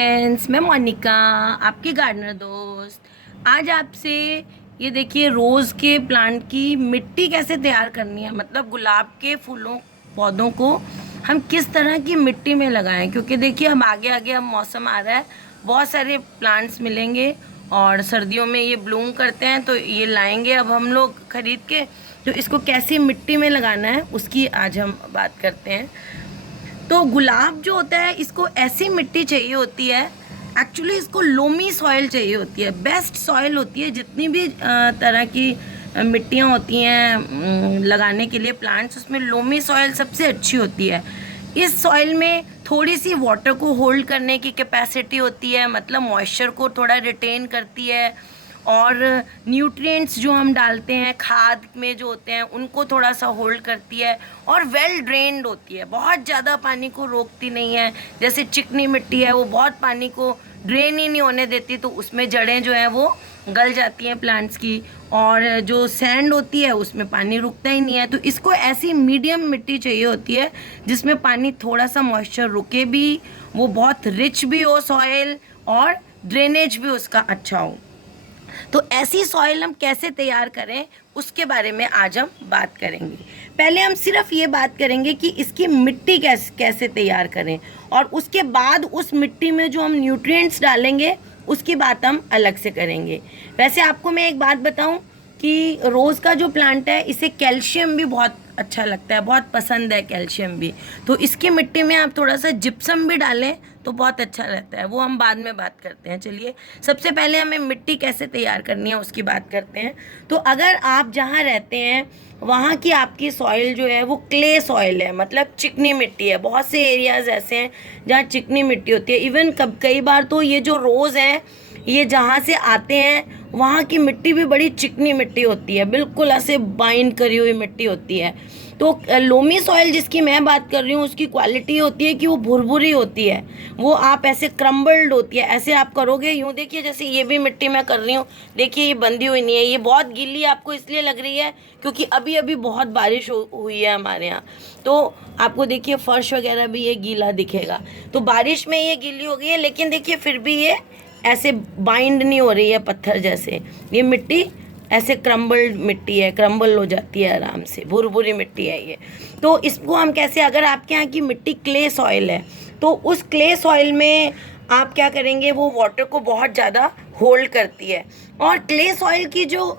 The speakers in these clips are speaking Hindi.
फ्रेंड्स, मैं मोनिका, आपकी गार्डनर दोस्त। आज आपसे ये देखिए रोज़ के प्लांट की मिट्टी कैसे तैयार करनी है, मतलब गुलाब के फूलों पौधों को हम किस तरह की मिट्टी में लगाएं। क्योंकि देखिए हम आगे आगे अब मौसम आ रहा है, बहुत सारे प्लांट्स मिलेंगे और सर्दियों में ये ब्लूम करते हैं, तो ये लाएंगे अब हम लोग खरीद के। तो इसको कैसी मिट्टी में लगाना है उसकी आज हम बात करते हैं। तो गुलाब जो होता है इसको ऐसी मिट्टी चाहिए होती है, एक्चुअली इसको लोमी सॉइल चाहिए होती है, बेस्ट सॉइल होती है। जितनी भी तरह की मिट्टियाँ होती हैं लगाने के लिए प्लांट्स, उसमें लोमी सॉइल सबसे अच्छी होती है। इस सॉइल में थोड़ी सी वाटर को होल्ड करने की कैपेसिटी होती है, मतलब मॉइस्चर को थोड़ा रिटेन करती है, और न्यूट्रिएंट्स जो हम डालते हैं खाद में जो होते हैं उनको थोड़ा सा होल्ड करती है, और वेल ड्रेन्ड होती है, बहुत ज़्यादा पानी को रोकती नहीं है। जैसे चिकनी मिट्टी है वो बहुत पानी को ड्रेन ही नहीं होने देती, तो उसमें जड़ें जो हैं वो गल जाती हैं प्लांट्स की। और जो सैंड होती है उसमें पानी रुकता ही नहीं है। तो इसको ऐसी मीडियम मिट्टी चाहिए होती है जिसमें पानी थोड़ा सा मॉइस्चर रुके भी, वो बहुत रिच भी हो सॉइल, और ड्रेनेज भी उसका अच्छा हो। तो ऐसी सॉइल हम कैसे तैयार करें उसके बारे में आज हम बात करेंगे। पहले हम सिर्फ ये बात करेंगे कि इसकी मिट्टी कैसे तैयार करें, और उसके बाद उस मिट्टी में जो हम न्यूट्रिएंट्स डालेंगे उसकी बात हम अलग से करेंगे। वैसे आपको मैं एक बात बताऊं कि रोज़ का जो प्लांट है इसे कैल्शियम भी बहुत अच्छा लगता है, बहुत पसंद है कैल्शियम भी। तो इसकी मिट्टी में आप थोड़ा सा जिप्सम भी डालें तो बहुत अच्छा रहता है, वो हम बाद में बात करते हैं। चलिए सबसे पहले हमें मिट्टी कैसे तैयार करनी है उसकी बात करते हैं। तो अगर आप जहाँ रहते हैं वहाँ की आपकी सॉइल जो है वो क्ले सॉइल है, मतलब चिकनी मिट्टी है। बहुत से एरियाज़ ऐसे हैं जहाँ चिकनी मिट्टी होती है। इवन कई बार तो ये जो रोज़ हैं ये जहाँ से आते हैं वहाँ की मिट्टी भी बड़ी चिकनी मिट्टी होती है, बिल्कुल ऐसे बाइंड करी हुई मिट्टी होती है। तो लोमी सॉइल जिसकी मैं बात कर रही हूँ उसकी क्वालिटी होती है कि वो भुरभुरी होती है, वो आप ऐसे क्रम्बल्ड होती है। ऐसे आप करोगे यूँ, देखिए जैसे ये भी मिट्टी मैं कर रही हूँ, देखिए ये बंधी हुई नहीं है, ये बहुत गीली आपको इसलिए लग रही है क्योंकि अभी अभी बहुत बारिश हुई है हमारे यहाँ। तो आपको देखिए फर्श वगैरह भी ये गीला दिखेगा, तो बारिश में ये गीली हो गई है, लेकिन देखिए फिर भी ये ऐसे बाइंड नहीं हो रही है पत्थर जैसे। ये मिट्टी ऐसे क्रम्बल्ड मिट्टी है, क्रम्बल हो जाती है आराम से, भुरभुरी मिट्टी है ये। तो इसको हम कैसे, अगर आपके यहाँ की मिट्टी क्ले सॉइल है तो उस क्ले सॉइल में आप क्या करेंगे, वो वाटर को बहुत ज़्यादा होल्ड करती है। और क्ले सॉइल की जो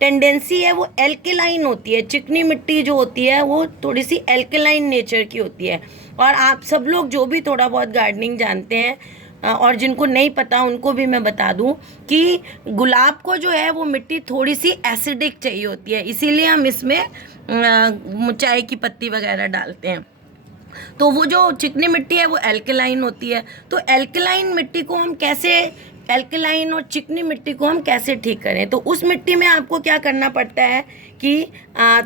टेंडेंसी है वो एल्केलाइन होती है। चिकनी मिट्टी जो होती है वो थोड़ी सी एल्केलाइन नेचर की होती है। और आप सब लोग जो भी थोड़ा बहुत गार्डनिंग जानते हैं और जिनको नहीं पता उनको भी मैं बता दूं कि गुलाब को जो है वो मिट्टी थोड़ी सी एसिडिक चाहिए होती है, इसीलिए हम इसमें चाय की पत्ती वगैरह डालते हैं। तो वो जो चिकनी मिट्टी है वो एल्कलाइन होती है। तो एल्कलाइन मिट्टी को हम कैसे, एल्कलाइन और चिकनी मिट्टी को हम कैसे ठीक करें, तो उस मिट्टी में आपको क्या करना पड़ता है कि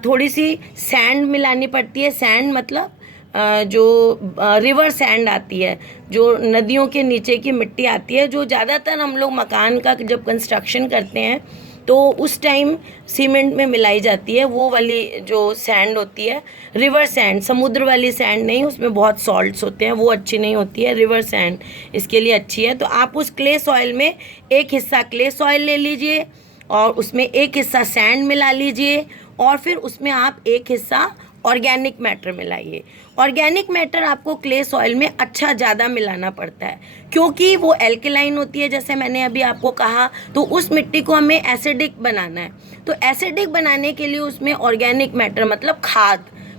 थोड़ी सी सैंड मिलानी पड़ती है। सैंड मतलब जो रिवर सैंड आती है, जो नदियों के नीचे की मिट्टी आती है, जो ज़्यादातर हम लोग मकान का जब कंस्ट्रक्शन करते हैं तो उस टाइम सीमेंट में मिलाई जाती है, वो वाली जो सैंड होती है। रिवर सैंड, समुद्र वाली सैंड नहीं, उसमें बहुत सॉल्ट्स होते हैं, वो अच्छी नहीं होती है। रिवर सैंड इसके लिए अच्छी है। तो आप उस क्ले सॉइल में एक हिस्सा क्ले सॉइल ले लीजिए और उसमें एक हिस्सा सैंड मिला लीजिए, और फिर उसमें आप एक हिस्सा ऑर्गेनिक मैटर मिलाइए। ऑर्गेनिक मैटर आपको क्ले सॉइल में अच्छा ज़्यादा मिलाना पड़ता है क्योंकि वो एल्कलाइन होती है, जैसे मैंने अभी आपको कहा। तो उस मिट्टी को हमें एसिडिक बनाना है, तो एसिडिक बनाने के लिए उसमें ऑर्गेनिक मैटर मतलब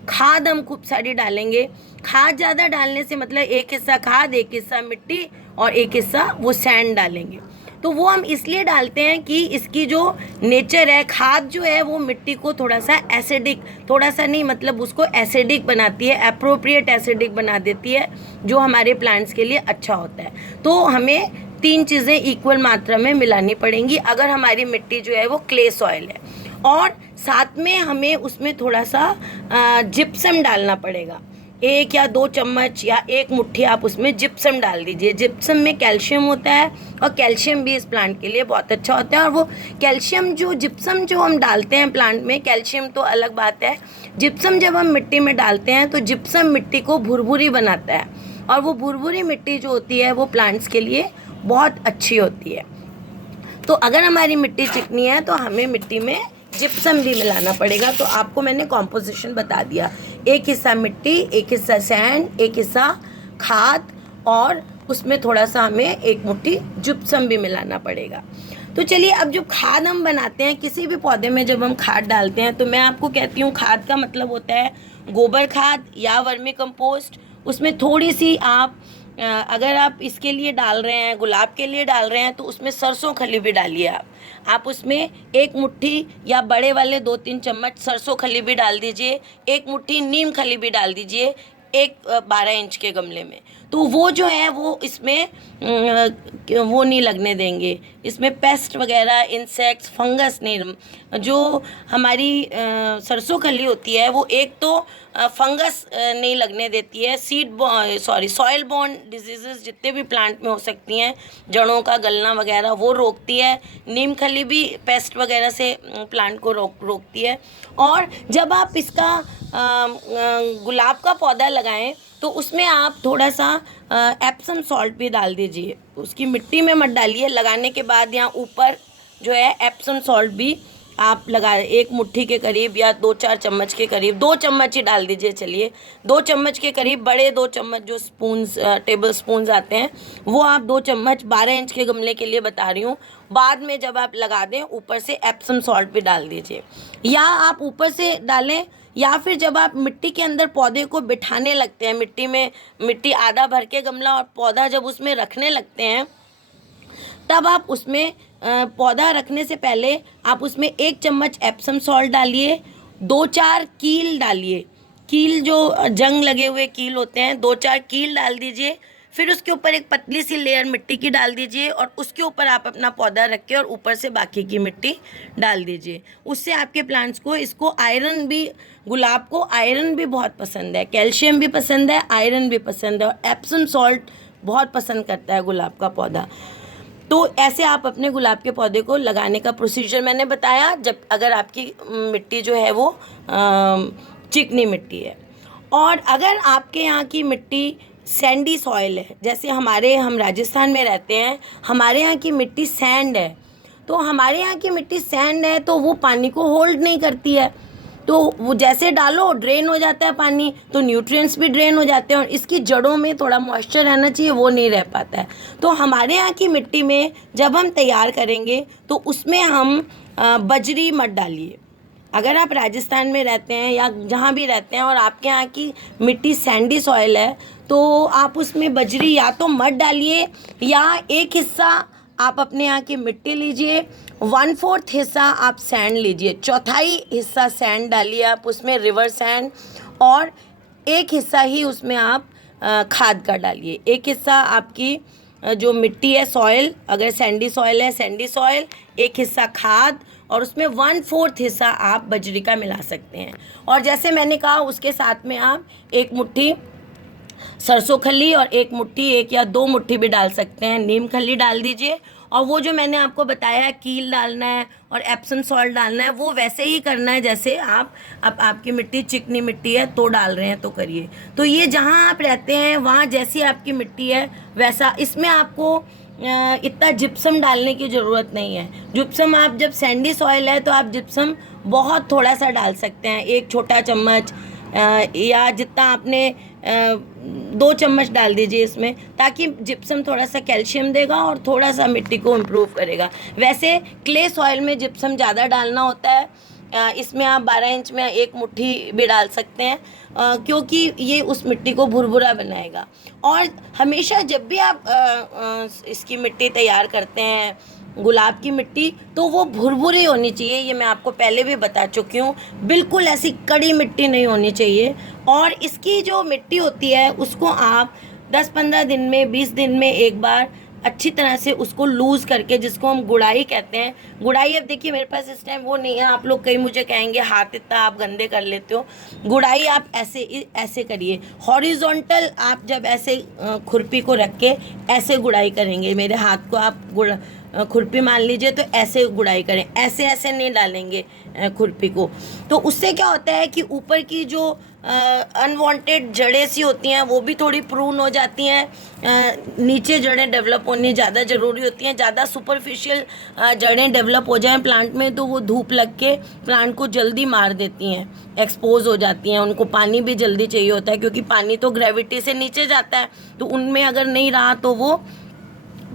खाद हम खूब सारी डालेंगे। खाद ज़्यादा डालने से मतलब एक हिस्सा खाद, एक हिस्सा मिट्टी और एक हिस्सा वो सैंड डालेंगे। तो वो हम इसलिए डालते हैं कि इसकी जो नेचर है, खाद जो है वो मिट्टी को थोड़ा सा एसिडिक, थोड़ा सा नहीं मतलब उसको एसिडिक बनाती है, एप्रोप्रिएट एसिडिक बना देती है, जो हमारे प्लांट्स के लिए अच्छा होता है। तो हमें 3 चीज़ें इक्वल मात्रा में मिलानी पड़ेंगी अगर हमारी मिट्टी जो है वो क्ले सॉइल है। और साथ में हमें उसमें थोड़ा सा जिप्सम डालना पड़ेगा, 1 या 2 चम्मच या 1 मुट्ठी आप उसमें जिप्सम डाल दीजिए। जिप्सम में कैल्शियम होता है और कैल्शियम भी इस प्लांट के लिए बहुत अच्छा होता है। और वो कैल्शियम जो जिप्सम जो हम डालते हैं प्लांट में, कैल्शियम तो अलग बात है, जिप्सम जब हम मिट्टी में डालते हैं तो जिप्सम मिट्टी को भुरभुरी बनाता है। और वो भुरभुरी मिट्टी जो होती है वो प्लांट्स के लिए बहुत अच्छी होती है। तो अगर हमारी मिट्टी चिकनी है तो हमें मिट्टी में जिप्सम भी मिलाना पड़ेगा। तो आपको मैंने कॉम्पोजिशन बता दिया, एक हिस्सा मिट्टी, एक हिस्सा सैंड, एक हिस्सा खाद, और उसमें थोड़ा सा हमें एक मुट्ठी जिप्सम भी मिलाना पड़ेगा। तो चलिए, अब जो खाद हम बनाते हैं किसी भी पौधे में, जब हम खाद डालते हैं तो मैं आपको कहती हूँ खाद का मतलब होता है गोबर खाद या वर्मी कंपोस्ट। उसमें थोड़ी सी आप अगर आप इसके लिए डाल रहे हैं, गुलाब के लिए डाल रहे हैं, तो उसमें सरसों खली भी डालिए आप उसमें एक मुट्ठी या बड़े वाले 2-3 चम्मच सरसों खली भी डाल दीजिए, एक मुट्ठी नीम खली भी डाल दीजिए एक 12 इंच के गमले में। तो वो जो है वो इसमें वो नहीं लगने देंगे, इसमें पेस्ट वगैरह, इंसेक्ट्स, फंगस नहीं। जो हमारी सरसों खली होती है वो एक तो फंगस नहीं लगने देती है, सॉइल बॉर्न डिजीजेस जितने भी प्लांट में हो सकती हैं, जड़ों का गलना वगैरह वो रोकती है। नीम खली भी पेस्ट वगैरह से प्लांट को रोकती है। और जब आप इसका गुलाब का पौधा लगाएं तो उसमें आप थोड़ा सा एप्सम सॉल्ट भी डाल दीजिए, उसकी मिट्टी में मत डालिए। लगाने के बाद यहाँ ऊपर जो है एप्सम सॉल्ट भी आप लगा, एक मुट्ठी के करीब या 2-4 चम्मच के करीब, 2 चम्मच ही डाल दीजिए। चलिए 2 चम्मच के करीब, बड़े 2 चम्मच जो स्पून्स, टेबल स्पून्स आते हैं, वो आप 2 चम्मच 12 इंच के गमले के लिए बता रही हूँ। बाद में जब आप लगा दें ऊपर से एप्सम सॉल्ट भी डाल दीजिए, या आप ऊपर से डालें, या फिर जब आप मिट्टी के अंदर पौधे को बिठाने लगते हैं, मिट्टी में मिट्टी आधा भर के गमला और पौधा जब उसमें रखने लगते हैं, तब आप उसमें पौधा रखने से पहले आप उसमें 1 चम्मच एप्सम सॉल्ट डालिए, 2-4 कील डालिए, कील जो जंग लगे हुए कील होते हैं, 2-4 कील डाल दीजिए। फिर उसके ऊपर एक पतली सी लेयर मिट्टी की डाल दीजिए और उसके ऊपर आप अपना पौधा रख के और ऊपर से बाकी की मिट्टी डाल दीजिए। उससे आपके प्लांट्स को, इसको आयरन भी, गुलाब को आयरन भी बहुत पसंद है, कैल्शियम भी पसंद है, आयरन भी पसंद है, और एप्सम सॉल्ट बहुत पसंद करता है गुलाब का पौधा। तो ऐसे आप अपने गुलाब के पौधे को लगाने का प्रोसीजर मैंने बताया, जब अगर आपकी मिट्टी जो है वो चिकनी मिट्टी है। और अगर आपके यहाँ की मिट्टी सैंडी सॉइल है, जैसे हम राजस्थान में रहते हैं, हमारे यहाँ की मिट्टी सैंड है, तो हमारे यहाँ की मिट्टी सैंड है तो वो पानी को होल्ड नहीं करती है, तो वो जैसे डालो ड्रेन हो जाता है पानी, तो न्यूट्रिएंट्स भी ड्रेन हो जाते हैं और इसकी जड़ों में थोड़ा मॉइस्चर रहना चाहिए, वो नहीं रह पाता है। तो हमारे यहाँ की मिट्टी में जब हम तैयार करेंगे तो उसमें हम बजरी मत डालिए। अगर आप राजस्थान में रहते हैं या जहाँ भी रहते हैं और आपके यहाँ की मिट्टी सैंडी सॉइल है, तो आप उसमें बजरी या तो मत डालिए, या एक हिस्सा आप अपने यहाँ की मिट्टी लीजिए, 1/4 हिस्सा आप सैंड लीजिए, 1/4 हिस्सा सैंड डालिए आप उसमें, रिवर सैंड, और एक हिस्सा ही उसमें आप खाद का डालिए। एक हिस्सा आपकी जो मिट्टी है, सॉइल, अगर सैंडी सॉइल है सैंडी सॉइल, एक हिस्सा खाद, और उसमें 1/4 हिस्सा आप बजरी का मिला सकते हैं। और जैसे मैंने कहा उसके साथ में आप एक मुट्ठी सरसों खली और एक मुट्ठी, 1 या 2 मुट्ठी भी डाल सकते हैं, नीम खली डाल दीजिए। और वो जो मैंने आपको बताया कील डालना है और एप्सम सॉल्ट डालना है, वो वैसे ही करना है जैसे आपकी मिट्टी चिकनी मिट्टी है तो डाल रहे हैं तो करिए। तो ये जहाँ आप रहते हैं वहाँ जैसी आपकी मिट्टी है वैसा, इसमें आपको इतना जिप्सम डालने की ज़रूरत नहीं है। जिप्सम आप जब सैंडी सॉइल है तो आप जिप्सम बहुत थोड़ा सा डाल सकते हैं, 1 छोटा चम्मच या जितना आपने 2 चम्मच डाल दीजिए इसमें, ताकि जिप्सम थोड़ा सा कैल्शियम देगा और थोड़ा सा मिट्टी को इम्प्रूव करेगा। वैसे क्ले सॉइल में जिप्सम ज़्यादा डालना होता है, इसमें आप 12 इंच में 1 मुट्ठी भी डाल सकते हैं, क्योंकि ये उस मिट्टी को भुरभुरा बनाएगा। और हमेशा जब भी आप इसकी मिट्टी तैयार करते हैं, गुलाब की मिट्टी, तो वो भुरभुरी होनी चाहिए, ये मैं आपको पहले भी बता चुकी हूँ। बिल्कुल ऐसी कड़ी मिट्टी नहीं होनी चाहिए। और इसकी जो मिट्टी होती है उसको आप 10-15 दिन में, 20 दिन में एक बार अच्छी तरह से उसको लूज़ करके, जिसको हम गुड़ाई कहते हैं, गुड़ाई, अब देखिए मेरे पास इस टाइम वो नहीं है, आप लोग कहीं मुझे कहेंगे हाथ इतना आप गंदे कर लेते हो। गुड़ाई आप ऐसे करिए, हॉरिजॉन्टल, आप जब ऐसे खुरपी को रख के ऐसे गुड़ाई करेंगे, मेरे हाथ को आप खुरपी मान लीजिए तो ऐसे गुड़ाई करें, ऐसे ऐसे नहीं डालेंगे खुरपी को। तो उससे क्या होता है कि ऊपर की जो अनवांटेड जड़ें सी होती हैं वो भी थोड़ी प्रून हो जाती हैं। नीचे जड़ें डेवलप होनी ज़्यादा ज़रूरी होती हैं। ज़्यादा सुपरफिशियल जड़ें डेवलप हो जाएं प्लांट में तो वो धूप लग के प्लांट को जल्दी मार देती हैं, एक्सपोज हो जाती हैं। उनको पानी भी जल्दी चाहिए होता है क्योंकि पानी तो ग्रेविटी से नीचे जाता है, तो उनमें अगर नहीं रहा तो वो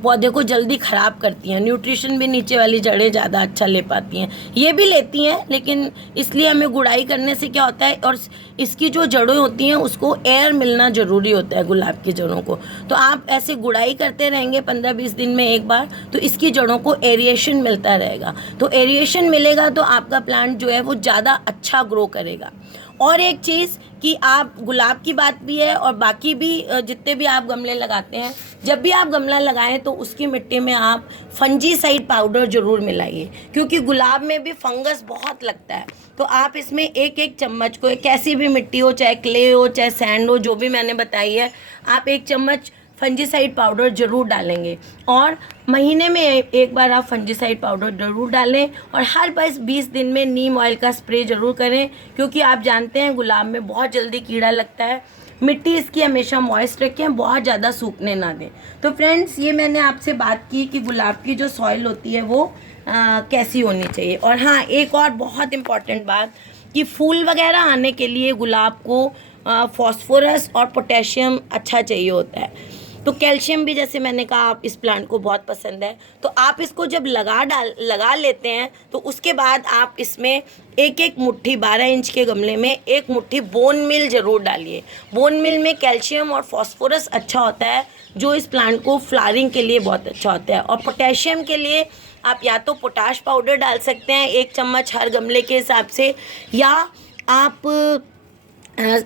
पौधे को जल्दी ख़राब करती हैं। न्यूट्रिशन भी नीचे वाली जड़ें ज़्यादा अच्छा ले पाती हैं, ये भी लेती हैं, लेकिन इसलिए हमें गुड़ाई करने से क्या होता है, और इसकी जो जड़ें होती हैं उसको एयर मिलना ज़रूरी होता है गुलाब की जड़ों को। तो आप ऐसे गुड़ाई करते रहेंगे 15-20 दिन में एक बार, तो इसकी जड़ों को एरिएशन मिलता रहेगा। तो एरिएशन मिलेगा तो आपका प्लांट जो है वो ज़्यादा अच्छा ग्रो करेगा। और एक चीज़ कि आप गुलाब की बात भी है और बाकी भी जितने भी आप गमले लगाते हैं, जब भी आप गमला लगाएं तो उसकी मिट्टी में आप फंजीसाइड पाउडर ज़रूर मिलाइए, क्योंकि गुलाब में भी फंगस बहुत लगता है। तो आप इसमें एक एक चम्मच को, कैसी भी मिट्टी हो, चाहे क्ले हो चाहे सैंड हो, जो भी मैंने बताई है, आप 1 चम्मच फंजीसाइड पाउडर ज़रूर डालेंगे। और महीने में एक बार आप फंजीसाइड पाउडर ज़रूर डालें, और हर 20 दिन में नीम ऑयल का स्प्रे ज़रूर करें, क्योंकि आप जानते हैं गुलाब में बहुत जल्दी कीड़ा लगता है। मिट्टी इसकी हमेशा मॉइस्ट रखें, बहुत ज़्यादा सूखने ना दें। तो फ्रेंड्स, ये मैंने आपसे बात की कि गुलाब की जो सॉइल होती है वो कैसी होनी चाहिए। और हाँ, एक और बहुत इम्पॉर्टेंट बात कि फूल वगैरह आने के लिए गुलाब को फॉस्फोरस और पोटेशियम अच्छा चाहिए होता है। तो कैल्शियम भी, जैसे मैंने कहा, आप इस प्लांट को बहुत पसंद है, तो आप इसको जब लगा लेते हैं तो उसके बाद आप इसमें एक मुट्ठी 12 इंच के गमले में 1 मुट्ठी बोन मिल ज़रूर डालिए। बोन मिल में कैल्शियम और फॉस्फोरस अच्छा होता है, जो इस प्लांट को फ्लावरिंग के लिए बहुत अच्छा होता है। और पोटेशियम के लिए आप या तो पोटाश पाउडर डाल सकते हैं 1 चम्मच हर गमले के हिसाब से, या आप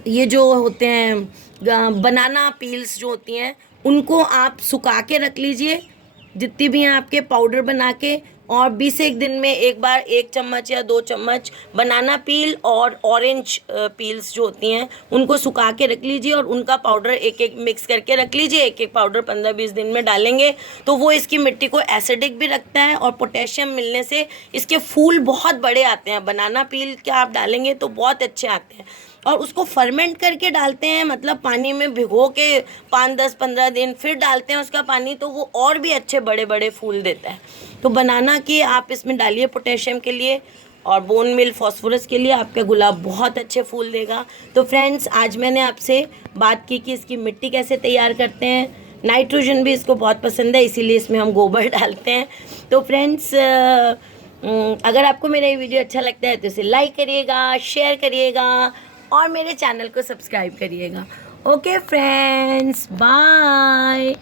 ये जो होते हैं बनाना पील्स जो होती हैं उनको आप सुखा के रख लीजिए, जितनी भी हैं आपके, पाउडर बना के, और 20 दिन में एक बार 1 चम्मच या 2 चम्मच बनाना पील और ऑरेंज पील्स जो होती हैं उनको सुखा के रख लीजिए, और उनका पाउडर एक मिक्स करके रख लीजिए। एक पाउडर 15-20 दिन में डालेंगे तो वो इसकी मिट्टी को एसिडिक भी रखता है, और पोटेशियम मिलने से इसके फूल बहुत बड़े आते हैं। बनाना पील के आप डालेंगे तो बहुत अच्छे आते हैं। और उसको फर्मेंट करके डालते हैं, मतलब पानी में भिगो के 5-10-15 दिन फिर डालते हैं उसका पानी, तो वो और भी अच्छे बड़े बड़े फूल देता है। तो बनाना की आप इसमें डालिए पोटेशियम के लिए, और बोन मिल फॉस्फोरस के लिए। आपका गुलाब बहुत अच्छे फूल देगा। तो फ्रेंड्स, आज मैंने आपसे बात की कि इसकी मिट्टी कैसे तैयार करते हैं। नाइट्रोजन भी इसको बहुत पसंद है, इसीलिए इसमें हम गोबर डालते हैं। तो फ्रेंड्स, अगर आपको मेरा ये वीडियो अच्छा लगता है तो इसे लाइक करिएगा, शेयर करिएगा, और मेरे चैनल को सब्सक्राइब करिएगा। Okay friends, bye.